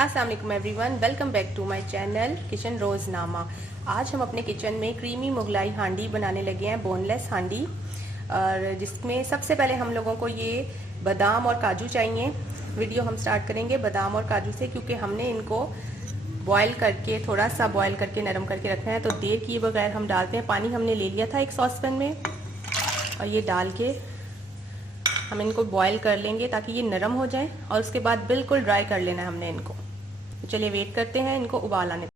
अस्सलाम वालेकुम everyone, welcome back to my channel kitchen Roznama. आज हम अपने किचन में क्रीमी मुगलाई हांडी बनाने लगे हैं, बोनलेस हांडी। और जिसमें सबसे पहले हम लोगों को ये बादाम और काजू चाहिए। वीडियो हम स्टार्ट करेंगे बादाम और काजू से, क्योंकि हमने इनको बॉयल करके, थोड़ा सा बॉयल करके नरम करके रखना है। तो देर किए बगैर हम डालते हैं। पानी हमने ले लिया था एक सॉसपैन में, और ये डाल के हम इनको बॉयल कर लेंगे ताकि ये नरम हो जाए, और उसके बाद बिल्कुल ड्राई कर लेना है हमने इनको। तो चलिए वेट करते हैं इनको उबाल आने।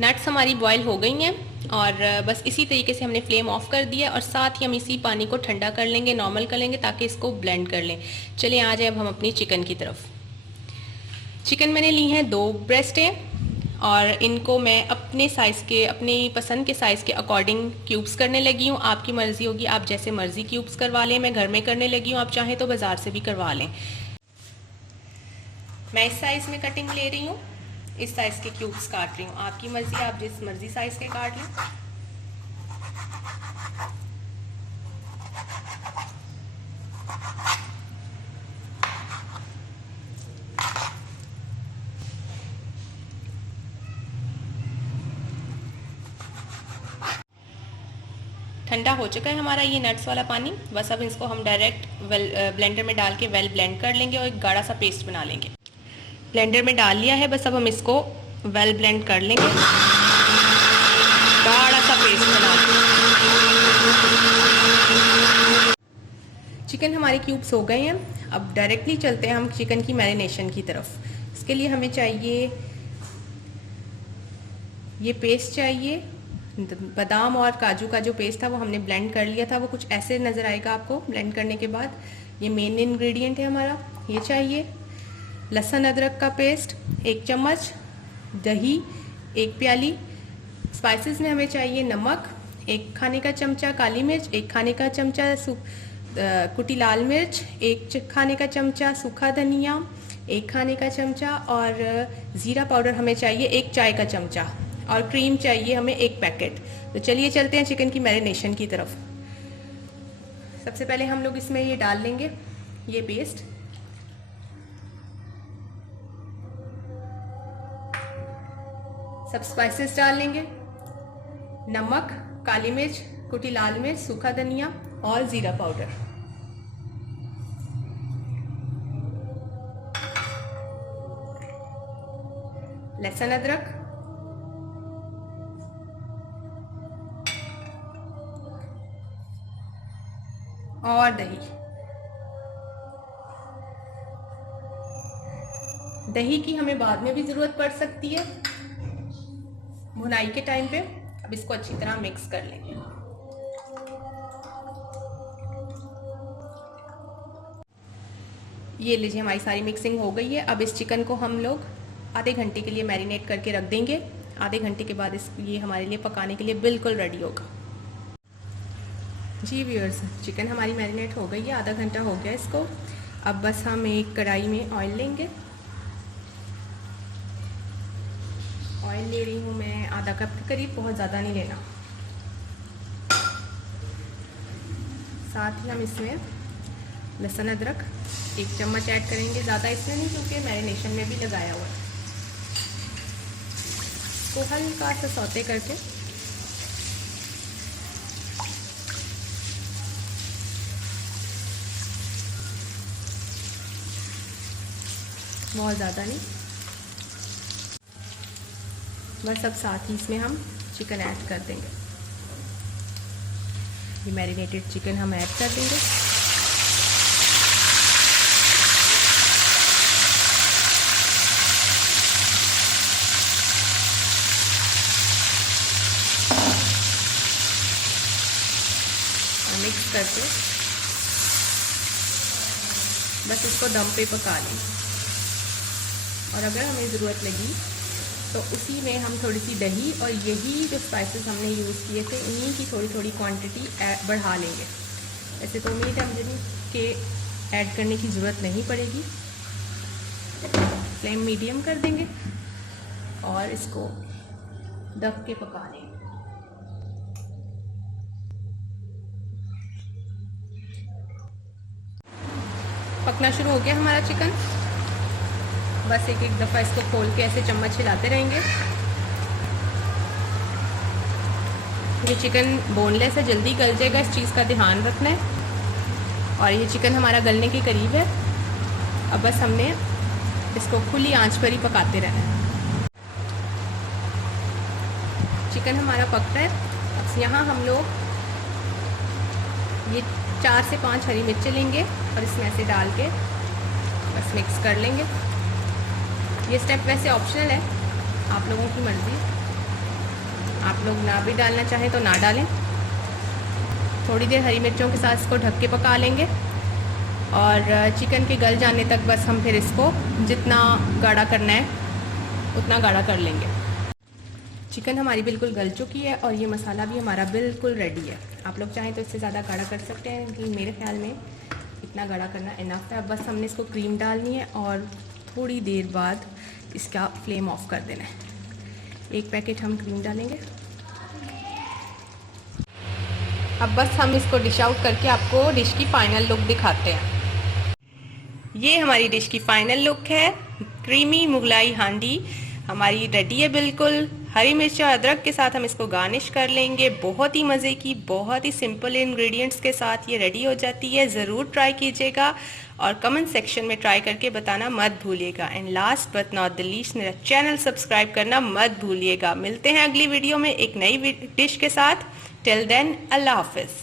नट्स हमारी बॉयल हो गई हैं, और बस इसी तरीके से हमने फ्लेम ऑफ कर दिया, और साथ ही हम इसी पानी को ठंडा कर लेंगे, नॉर्मल कर लेंगे, ताकि इसको ब्लेंड कर लें। चलिए आ जाए अब हम अपनी चिकन की तरफ। चिकन मैंने ली हैं 2 ब्रेस्टें, और इनको मैं अपने साइज़ के, अपनी पसंद के साइज़ के अकॉर्डिंग क्यूब्स करने लगी हूँ। आपकी मर्ज़ी होगी, आप जैसे मर्ज़ी क्यूब्स करवा लें। मैं घर में करने लगी हूँ, आप चाहें तो बाज़ार से भी करवा लें। मैं इस साइज़ में कटिंग ले रही हूँ, इस साइज़ के क्यूब्स काट रही हूँ। आपकी मर्ज़ी, आप जिस मर्ज़ी साइज़ के काट लें। ठंडा हो चुका है हमारा ये नट्स वाला पानी। बस अब इसको हम डायरेक्ट ब्लेंडर में डाल के वेल ब्लेंड कर लेंगे और एक गाढ़ा सा पेस्ट बना लेंगे। ब्लेंडर में डाल लिया है, बस अब हम इसको वेल ब्लेंड कर लेंगे, गाढ़ा सा पेस्ट बना लेंगे। चिकन हमारे क्यूब्स हो गए हैं। अब डायरेक्टली चलते हैं हम चिकन की मैरिनेशन की तरफ। इसके लिए हमें चाहिए ये पेस्ट चाहिए। बादाम और काजू का जो पेस्ट था वो हमने ब्लेंड कर लिया था, वो कुछ ऐसे नज़र आएगा आपको ब्लेंड करने के बाद। ये मेन इंग्रेडिएंट है हमारा। ये चाहिए लहसुन अदरक का पेस्ट 1 चम्मच, दही 1 प्याली। स्पाइसेस में हमें चाहिए नमक 1 खाने का चमचा, काली मिर्च 1 खाने का चमचा, कुटी लाल मिर्च 1 खाने का चमचा, सूखा धनिया 1 खाने का चमचा, और ज़ीरा पाउडर हमें चाहिए 1 चाय का चमचा, और क्रीम चाहिए हमें 1 पैकेट। तो चलिए चलते हैं चिकन की मैरिनेशन की तरफ। सबसे पहले हम लोग इसमें ये डाल लेंगे, ये पेस्ट। सब स्पाइसेस डाल लेंगे, नमक, काली मिर्च, कुटी लाल मिर्च, सूखा धनिया और ज़ीरा पाउडर। लहसुन अदरक, और दही। दही की हमें बाद में भी ज़रूरत पड़ सकती है भुनाई के टाइम पे। अब इसको अच्छी तरह मिक्स कर लेंगे। ये लीजिए हमारी सारी मिक्सिंग हो गई है। अब इस चिकन को हम लोग आधे घंटे के लिए मैरिनेट करके रख देंगे। आधे घंटे के बाद ये हमारे लिए पकाने के लिए बिल्कुल रेडी होगा। जी व्यूअर्स, चिकन हमारी मैरिनेट हो गई है, आधा घंटा हो गया इसको। अब बस हम एक कढ़ाई में ऑयल लेंगे। ऑयल ले रही हूँ मैं आधा कप के करीब, बहुत ज़्यादा नहीं लेना। साथ ही हम इसमें लहसुन अदरक 1 चम्मच ऐड करेंगे, ज़्यादा इसमें नहीं, क्योंकि मैरिनेशन में भी लगाया हुआ है। इसको हल्का सा सौते करके बहुत ज़्यादा नहीं, बस अब साथ ही इसमें हम चिकन ऐड कर देंगे। ये मैरिनेटेड चिकन हम ऐड कर देंगे। और मिक्स करके बस इसको दम पे पका लें। और अगर हमें ज़रूरत लगी तो उसी में हम थोड़ी सी दही और यही जो स्पाइसेस हमने यूज़ किए थे इन्हीं की थोड़ी थोड़ी क्वांटिटी बढ़ा लेंगे। ऐसे तो उम्मीद है मुझे कि ऐड करने की ज़रूरत नहीं पड़ेगी। फ्लेम मीडियम कर देंगे और इसको ढक के पका लेंगे। पकना शुरू हो गया हमारा चिकन। बस एक एक दफ़ा इसको खोल के ऐसे चम्मच हिलाते रहेंगे। ये चिकन बोनलेस है, जल्दी गल जाएगा, इस चीज़ का ध्यान रखना है। और ये चिकन हमारा गलने के करीब है। अब बस हमने इसको खुली आंच पर ही पकाते रहना है। चिकन हमारा पक रहा है। अब यहाँ हम लोग ये 4 से 5 हरी मिर्चें लेंगे और इसमें ऐसे डाल के बस मिक्स कर लेंगे। ये स्टेप वैसे ऑप्शनल है, आप लोगों की मर्ज़ी, आप लोग ना भी डालना चाहें तो ना डालें। थोड़ी देर हरी मिर्चों के साथ इसको ढक के पका लेंगे और चिकन के गल जाने तक बस हम फिर इसको जितना गाढ़ा करना है उतना गाढ़ा कर लेंगे। चिकन हमारी बिल्कुल गल चुकी है और ये मसाला भी हमारा बिल्कुल रेडी है। आप लोग चाहें तो इससे ज़्यादा गाढ़ा कर सकते हैं, लेकिन मेरे ख्याल में इतना गाढ़ा करना इनफ है। बस हमने इसको क्रीम डालनी है और थोड़ी देर बाद इसका फ्लेम ऑफ कर देना है। एक पैकेट हम क्रीम डालेंगे। अब बस हम इसको डिश आउट करके आपको डिश की फाइनल लुक दिखाते हैं। ये हमारी डिश की फाइनल लुक है। क्रीमी मुगलाई हांडी हमारी रेडी है बिल्कुल। हरी मिर्च और अदरक के साथ हम इसको गार्निश कर लेंगे। बहुत ही मज़े की, बहुत ही सिंपल इंग्रेडिएंट्स के साथ ये रेडी हो जाती है। ज़रूर ट्राई कीजिएगा और कमेंट सेक्शन में ट्राई करके बताना मत भूलिएगा। And last but not the least, मेरा चैनल सब्सक्राइब करना मत भूलिएगा। मिलते हैं अगली वीडियो में एक नई डिश के साथ। टिल देन, अल्लाह हाफिज़।